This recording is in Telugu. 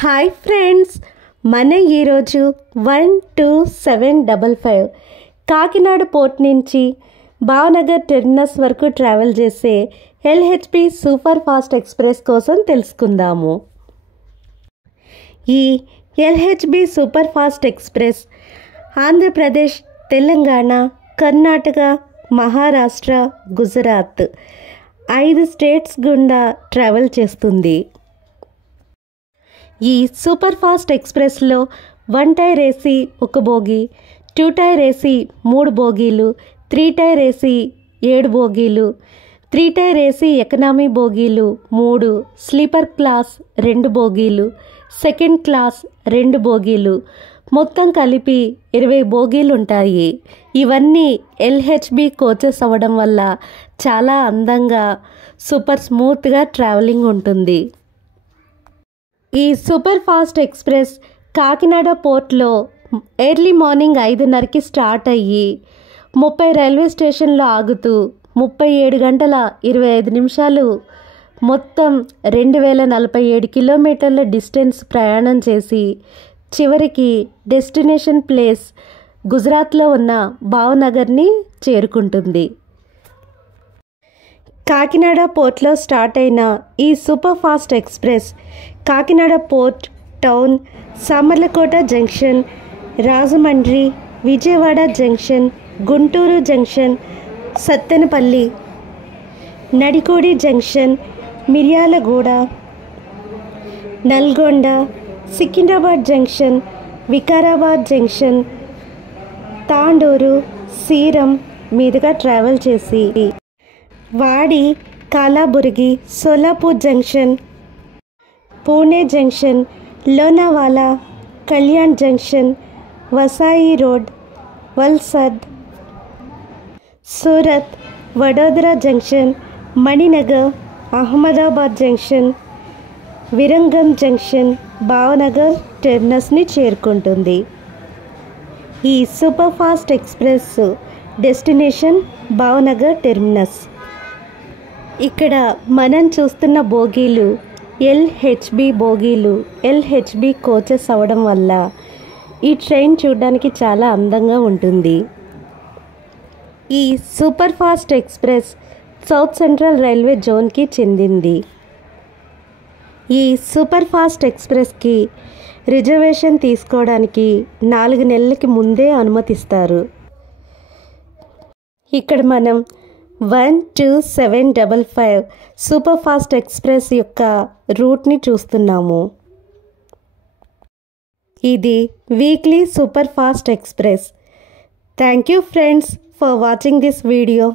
హాయ్ ఫ్రెండ్స్, మన ఈరోజు 12755 కాకినాడ పోర్ట్ నుంచి భావనగర్ టెర్మినస్ వరకు ట్రావెల్ చేసే ఎల్హెచ్బి సూపర్ ఫాస్ట్ ఎక్స్ప్రెస్ కోసం తెలుసుకుందాము. ఈ LHB super fast express Andhra Pradesh, Telangana, Karnataka, Maharashtra, Gujarat 5 states గుండా ట్రావెల్ చేస్తుంది. ఈ సూపర్ ఫాస్ట్ ఎక్స్ప్రెస్లో 1 tier AC 1 bogie, 2 tier AC 3 బోగీలు, 3 టైర్ ఏసీ 7 బోగీలు, 3 టైర్ ఏసీ ఎకనామీ బోగీలు 3, స్లీపర్ క్లాస్ 2 బోగీలు, సెకండ్ క్లాస్ 2 బోగీలు, మొత్తం కలిపి 20 బోగీలు ఉంటాయి. ఇవన్నీ ఎల్హెచ్బి కోచెస్ అవ్వడం వల్ల చాలా అందంగా సూపర్ స్మూత్గా ట్రావెలింగ్ ఉంటుంది. ఈ సూపర్ ఫాస్ట్ ఎక్స్ప్రెస్ కాకినాడ పోర్ట్లో ఎర్లీ మార్నింగ్ 5:30కి స్టార్ట్ అయ్యి 30 రైల్వే స్టేషన్లో ఆగుతూ 37 గంటల 25 నిమిషాలు మొత్తం 2047 కిలోమీటర్ల డిస్టెన్స్ ప్రయాణం చేసి చివరికి డెస్టినేషన్ ప్లేస్ గుజరాత్లో ఉన్న భావనగర్ని చేరుకుంటుంది. కాకినాడ పోర్ట్లో స్టార్ట్ అయిన ఈ super fast express Kakinada port, town, Samalkot junction, Rajahmundry, Vijayawada junction, Guntur junction, Sattenapalli, Nadikudi junction, Miryalaguda, Nalgonda, Secunderabad junction, Vikarabad junction, Tandur, Seram మీదుగా ట్రావెల్ చేసి Wadi, Kalaburagi, Solapur junction, Pune junction, Lonavala, Kalyan junction, Vasai road, Valsad, Surat, Vadodara junction, Maninagar, Ahmedabad junction, Viramgam junction, Bhavnagar టెర్మినస్ని చేరుకుంటుంది. ఈ super fast express destination Bhavnagar terminus. ఇక్కడ మనం చూస్తున్న బోగీలు ఎల్హెచ్బి బోగీలు, ఎల్హెచ్బి కోచెస్ అవ్వడం వల్ల ఈ ట్రైన్ చూడడానికి చాలా అందంగా ఉంటుంది. ఈ super fast express south central railway జోన్కి చెందింది. ఈ సూపర్ ఫాస్ట్ ఎక్స్ప్రెస్కి రిజర్వేషన్ తీసుకోవడానికి 4 నెలలకి ముందే అనుమతిస్తారు. ఇక్కడ మనం 12755 సూపర్ ఫాస్ట్ ఎక్స్ప్రెస్ యొక్క రూట్ని చూస్తున్నాము. ఇది weekly super fast express. Thank you friends for watching this video.